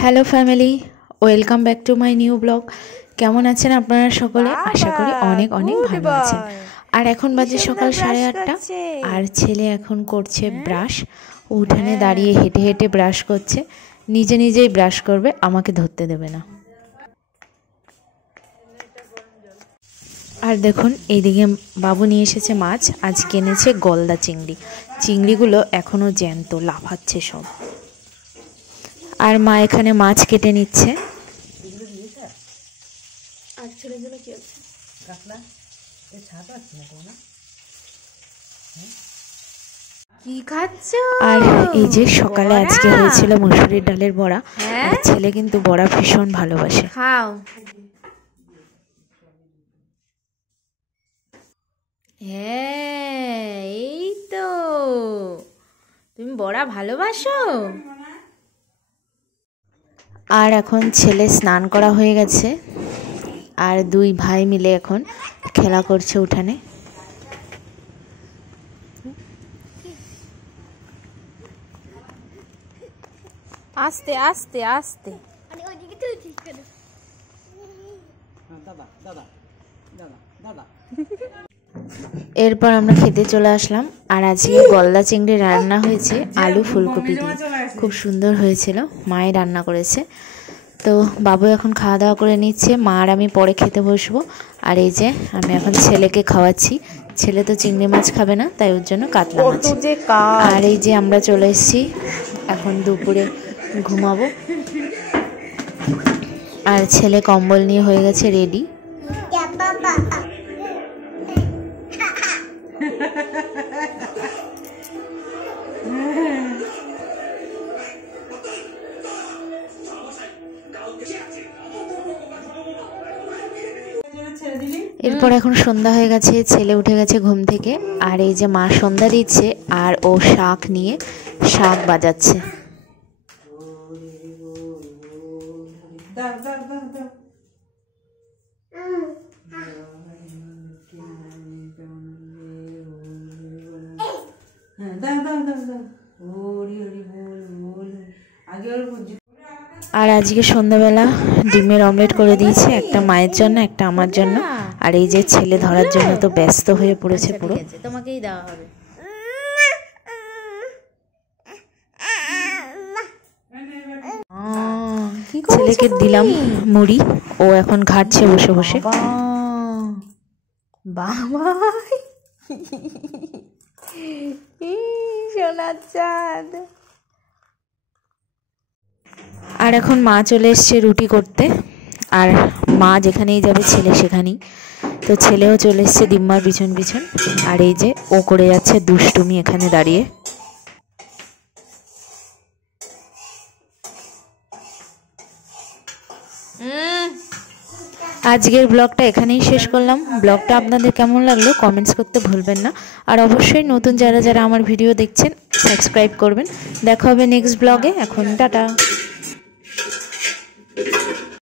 Hello family, welcome back to my new blog. কেমন আছেন আপনারা সকলে? আশা করি অনেক অনেক ভালো আছেন। আর এখন বাজে সকাল 8:30 আর ছেলে এখন করছে ব্রাশ। উঠানে দাঁড়িয়ে হেঁটে হেঁটে ব্রাশ করছে, নিজে নিজেই ব্রাশ করবে, আমাকে ধরতে দেবে না। আর দেখুন এইদিকে বাবু নিয়ে এসেছে মাছ, আজ কিনেছে গলদা চিংড়ি। চিংড়িগুলো এখনও জ্যান্ত, লাফাচ্ছে সব। আর মা এখানে মাছ কেটে নিচ্ছে। কি খাচ্ছ? আর এই যে সকালে আজকে হয়েছিল মসুরির ডালের বড়া। আর ছেলে কিন্তু বড়া ভীষণ ভালোবাসে। খাও। হ্যাঁ, এই তো তুমি বড়া ভালোবাসো। আর এখন ছেলে স্নান করা হয়ে গেছে, আর দুই ভাই মিলে এখন খেলা করছে উঠানে। আস্তে আস্তে আস্তে। এরপর আমরা খেতে চলে আসলাম। আর আজকে গলদা চিংড়ি রান্না হয়েছে আলু ফুলকপি দিয়ে, খুব সুন্দর হয়েছিল, মায়ে রান্না করেছে। তো বাবু এখন খাওয়া দাওয়া করে নিচ্ছে, মা আর আমি পরে খেতে বসবো। আর এই যে আমি এখন ছেলেকে খাওয়াচ্ছি। ছেলে তো চিংড়ি মাছ খাবে না, তাই ওর জন্য কাতলা মাছ। আর এই যে আমরা চলে এসেছি, এখন দুপুরে ঘুমাবো। আর ছেলে কম্বল নিয়ে হয়ে গেছে রেডি। এরপর এখন সন্ধ্যা হয়ে গেছে, ছেলে উঠে গেছে ঘুম থেকে। আর এই যে মা সন্ধ্যা দিচ্ছে, আর ও শাঁখ নিয়ে শাঁখ বাজাচ্ছে। আর আজকে সন্ধ্যাবেলা ডিমের অমলেট করে দিয়েছে, একটা মায়ের জন্য, একটা আমার জন্য। আর এই যে ছেলে ধরার জন্য তো ব্যস্ত হয়ে পড়েছে পুরো। তোমাকেই দেওয়া হবে। ছেলেকে দিলাম মুড়ি, ও এখন ঘাটছে বসে বসে। বাবা সোনার চাঁদ। আর এখন মা চলে এসছে রুটি করতে। আর মা যেখানেই যাবে ছেলে সেখানেই। তো ছেলেও চলে এসছে ডিম্মার পিছন পিছন। আর এই যে ও করে যাচ্ছে দুষ্টুমি এখানে দাঁড়িয়ে। আজকের ব্লগটা এখানেই শেষ করলাম। ব্লগটা আপনাদের কেমন লাগলো কমেন্টস করতে ভুলবেন না। আর অবশ্যই নতুন যারা যারা আমার ভিডিও দেখছেন সাবস্ক্রাইব করবেন। দেখা হবে নেক্সট ব্লগে। এখন টাটা।